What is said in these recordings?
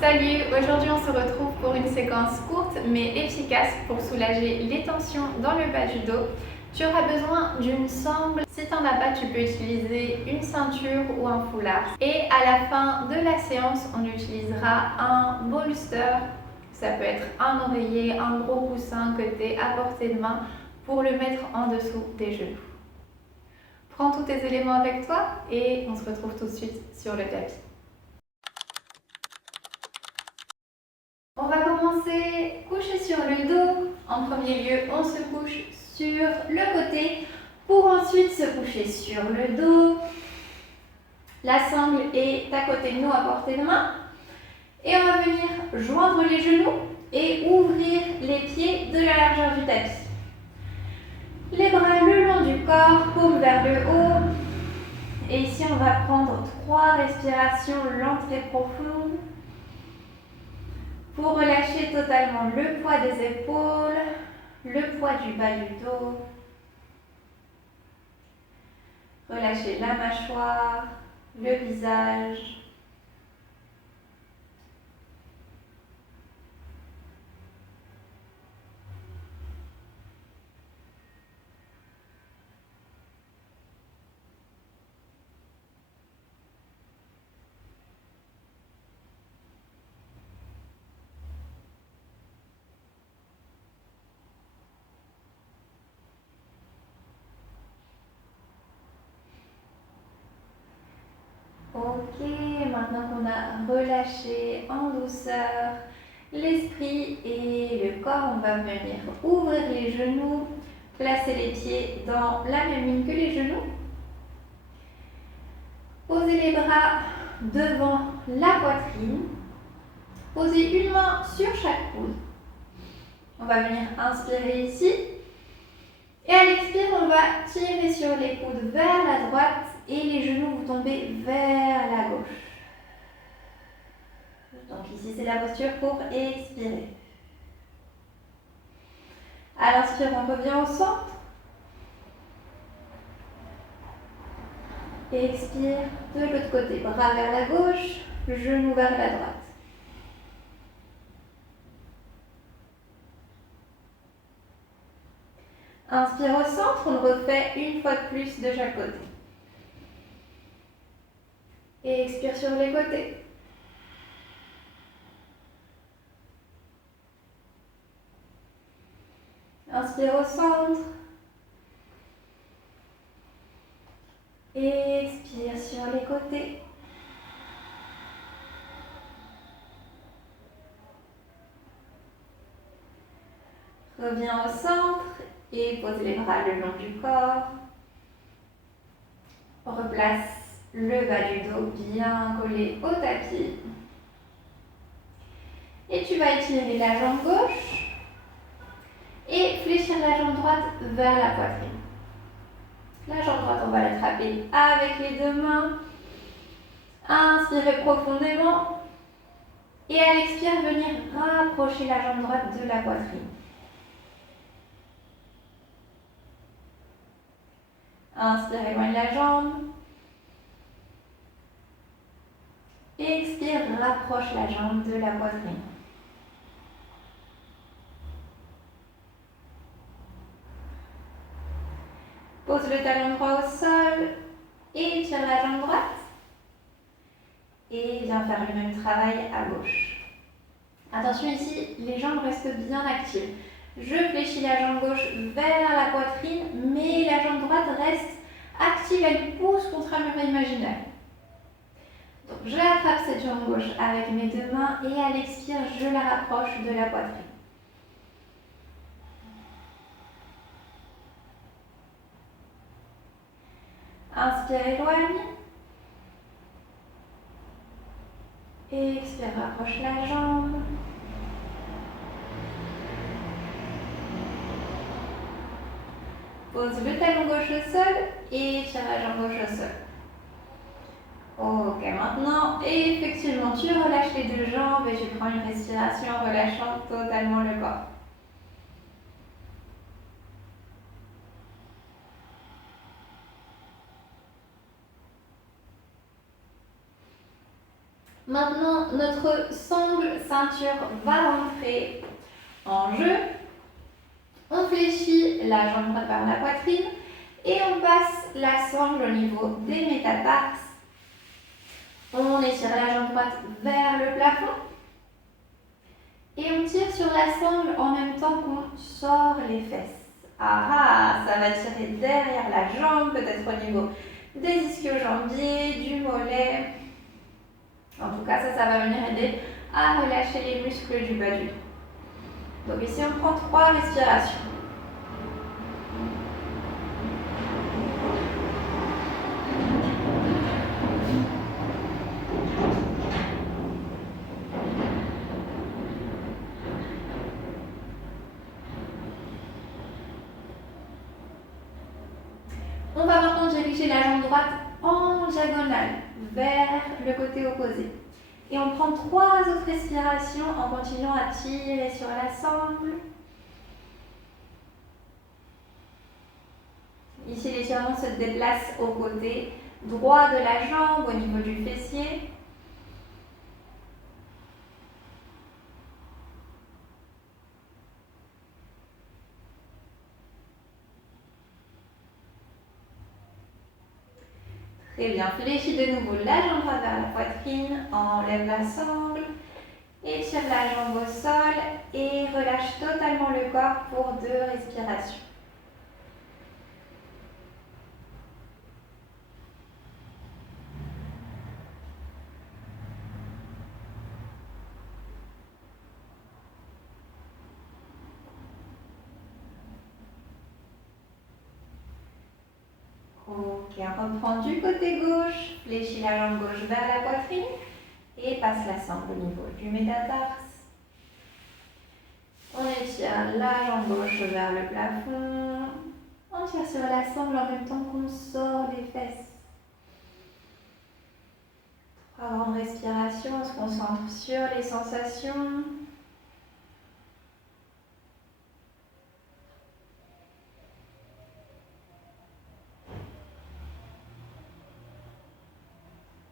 Salut, aujourd'hui on se retrouve pour une séquence courte mais efficace pour soulager les tensions dans le bas du dos. Tu auras besoin d'une sangle. Si tu n'en as pas, tu peux utiliser une ceinture ou un foulard. Et à la fin de la séance, on utilisera un bolster. Ça peut être un oreiller, un gros coussin que tu es à portée de main pour le mettre en dessous des genoux. Prends tous tes éléments avec toi et on se retrouve tout de suite sur le tapis. On va commencer couché sur le dos. En premier lieu, on se couche sur le côté pour ensuite se coucher sur le dos. La sangle est à côté de nous à portée de main. Et on va venir joindre les genoux et ouvrir les pieds de la largeur du tapis. Les bras le long du corps, paume vers le haut. Et ici, on va prendre 3 respirations lentes et profondes pour relâcher totalement le poids des épaules, le poids du bas du dos. Relâchez la mâchoire, le visage. Ok, maintenant qu'on a relâché en douceur l'esprit et le corps, on va venir ouvrir les genoux, placer les pieds dans la même ligne que les genoux. Posez les bras devant la poitrine. Posez une main sur chaque coude. On va venir inspirer ici. Et à l'expire, on va tirer sur les coudes vers la droite et les genoux vont tomber vers la gauche. Donc ici, c'est la posture pour expirer. À l'inspire, on revient au centre. Et expire de l'autre côté. Bras vers la gauche, genoux vers la droite. Inspire au centre, on le refait une fois de plus de chaque côté. Et expire sur les côtés. Inspire au centre. Et expire sur les côtés. Reviens au centre et pose les bras le long du corps. Replace le bas du dos bien collé au tapis. Et tu vas étirer la jambe gauche et fléchir la jambe droite vers la poitrine. La jambe droite, on va l'attraper avec les deux mains. Inspirez profondément. Et à l'expire, venir rapprocher la jambe droite de la poitrine. Inspire, éloigne la jambe. Et expire, rapproche la jambe de la poitrine. Pose le talon droit au sol et tire la jambe droite. Et viens faire le même travail à gauche. Attention ici, les jambes restent bien actives. Je fléchis la jambe gauche vers la poitrine, mais la jambe droite reste active, elle pousse contre un mur imaginaire. Donc je attrape cette jambe gauche avec mes deux mains et à l'expire, je la rapproche de la poitrine. Inspire, éloigne. Et expire, rapproche la jambe. Pose le talon gauche au sol et tire la jambe gauche au sol. Ok, maintenant, effectivement, tu relâches les deux jambes et tu prends une respiration en relâchant totalement le corps. Maintenant, notre sangle ceinture va rentrer en jeu. On fléchit la jambe droite vers la poitrine et on passe la sangle au niveau des métatarses. On étire la jambe droite vers le plafond et on tire sur la sangle en même temps qu'on sort les fesses. Ah, ça va tirer derrière la jambe, peut-être au niveau des ischio-jambiers, du mollet. En tout cas, ça va venir aider à relâcher les muscles du bas du dos. Donc ici, on prend 3 respirations. On va maintenant diriger la jambe droite en diagonale vers le côté opposé. Et on prend 3 autres respirations en continuant à tirer sur la sangle. Ici, l'étirement se déplace au côté droit de la jambe, au niveau du fessier. Très bien, fléchis de nouveau la jambe droite vers la poitrine, enlève la sangle, étire la jambe au sol et relâche totalement le corps pour 2 respirations. Ok, on reprend du côté gauche, fléchis la jambe gauche vers la poitrine et passe la sangle au niveau du métatarse. On étire la jambe gauche vers le plafond. On tire sur la sangle en même temps qu'on sort les fesses. 3 grandes respirations, on se concentre sur les sensations.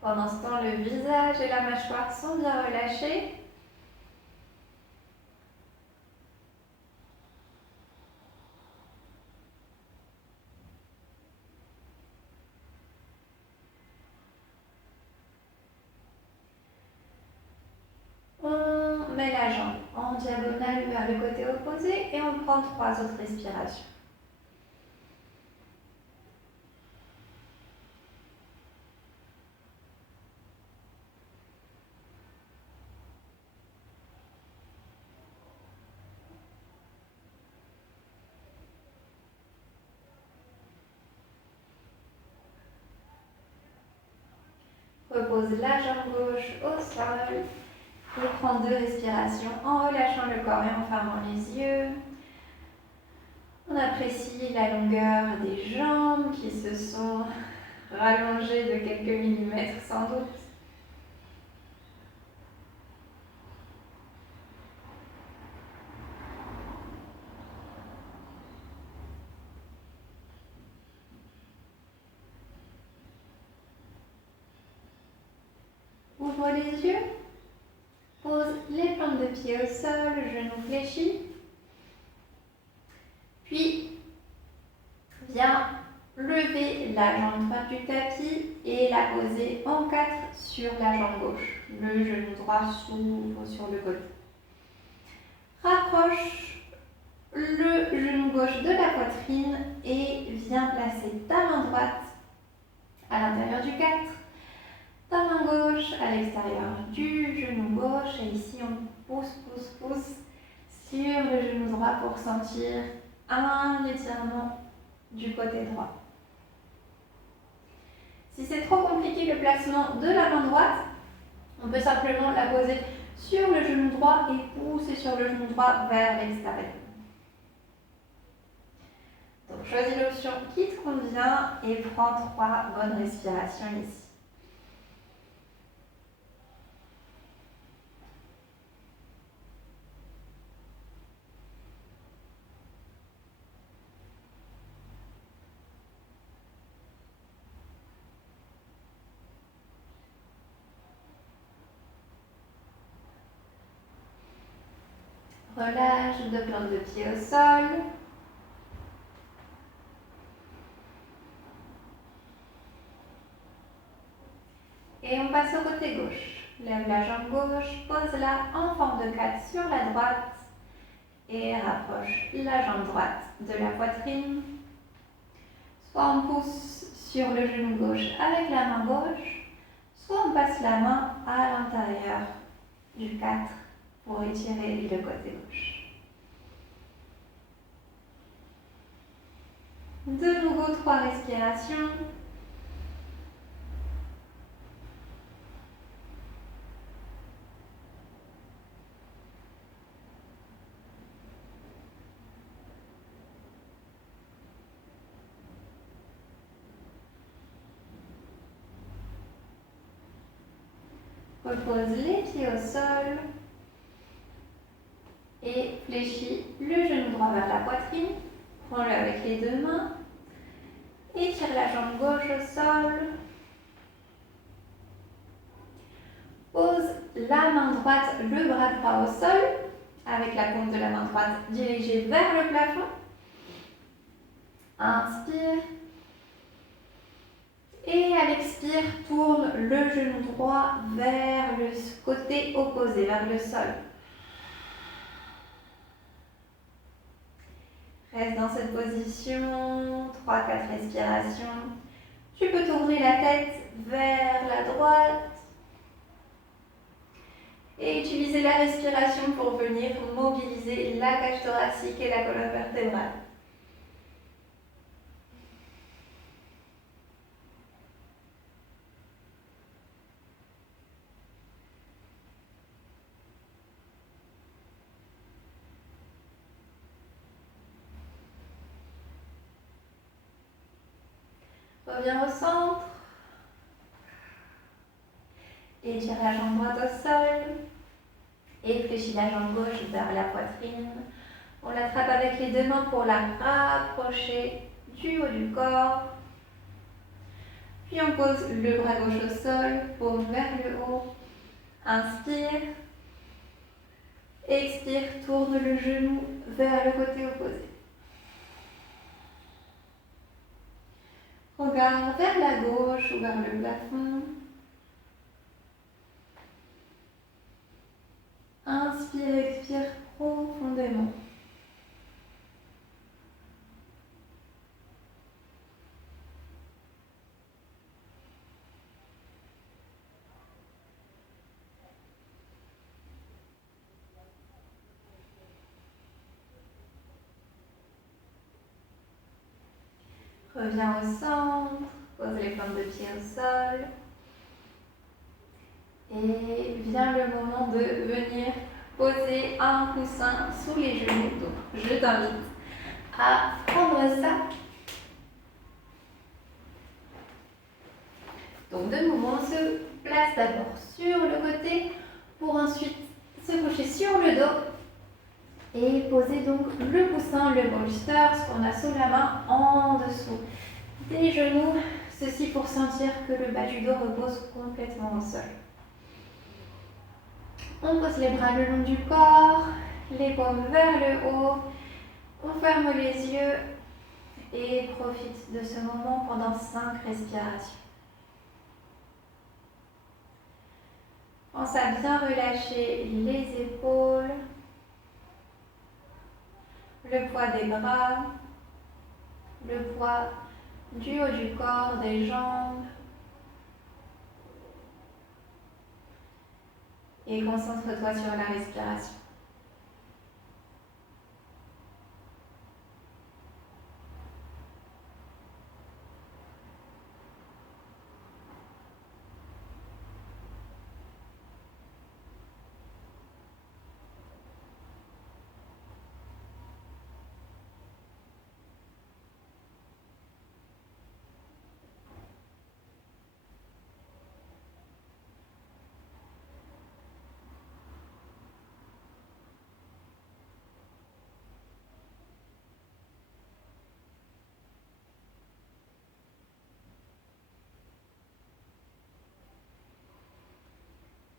Pendant ce temps, le visage et la mâchoire sont bien relâchés. On met la jambe en diagonale vers le côté opposé et on prend 3 autres respirations. Repose la jambe gauche au sol et prends 2 respirations en relâchant le corps et en fermant les yeux. On apprécie la longueur des jambes qui se sont rallongées de quelques millimètres sans doute. Ouvre les yeux. Pose les plantes de pied au sol, genoux fléchis. Puis, viens lever la jambe droite du tapis et la poser en 4 sur la jambe gauche. Le genou droit s'ouvre sur le côté. Rapproche le genou gauche de la poitrine et viens placer ta main droite à l'intérieur du 4. Ta main gauche à l'extérieur du genou gauche et ici on pousse sur le genou droit pour sentir un étirement du côté droit. Si c'est trop compliqué le placement de la main droite, on peut simplement la poser sur le genou droit et pousser sur le genou droit vers l'extérieur. Donc choisis l'option qui te convient et prends 3 bonnes respirations ici. Relâche, deux plantes de pied au sol. Et on passe au côté gauche. Lève la jambe gauche, pose-la en forme de 4 sur la droite et rapproche la jambe droite de la poitrine. Soit on pousse sur le genou gauche avec la main gauche, soit on passe la main à l'intérieur du 4 pour étirer le côté gauche. De nouveau 3 respirations. Repose les pieds au sol et fléchis le genou droit vers la poitrine. Prends-le avec les deux mains. Étire la jambe gauche au sol. Pose la main droite, le bras droit au sol, avec la paume de la main droite dirigée vers le plafond. Inspire. Et à l'expire, tourne le genou droit vers le côté opposé, vers le sol. Reste dans cette position, 3-4 respirations. Tu peux tourner la tête vers la droite et utiliser la respiration pour venir mobiliser la cage thoracique et la colonne vertébrale. Reviens au centre. Étire la jambe droite au sol. Et fléchis la jambe gauche vers la poitrine. On l'attrape avec les deux mains pour la rapprocher du haut du corps. Puis on pose le bras gauche au sol, paume vers le haut. Inspire. Expire, tourne le genou vers le côté opposé. Regarde vers la gauche ou vers le plafond. Inspire, expire profondément. Reviens au centre, pose les plantes de pied au sol. Et vient le moment de venir poser un coussin sous les genoux. Donc je t'invite à prendre ça. Donc de nouveau, on se place d'abord sur le côté pour ensuite se coucher sur le dos et poser donc le coussin, le bolster, ce qu'on a sous la main en dessous des genoux. Ceci pour sentir que le bas du dos repose complètement au sol. On pose les bras le long du corps, les paumes vers le haut. On ferme les yeux et profite de ce moment pendant 5 respirations. Pense à bien relâcher les épaules, le poids des bras, le poids du haut du corps, des jambes. Et concentre-toi sur la respiration.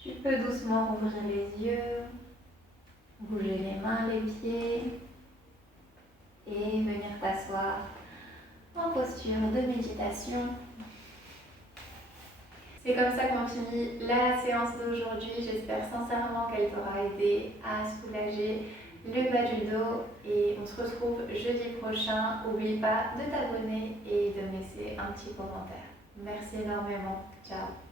Tu peux doucement ouvrir les yeux. bouger les mains, les pieds et venir t'asseoir en posture de méditation. C'est comme ça qu'on finit la séance d'aujourd'hui. J'espère sincèrement qu'elle t'aura aidé à soulager le bas du dos et on se retrouve jeudi prochain. N'oublie pas de t'abonner et de me laisser un petit commentaire. Merci énormément. Ciao.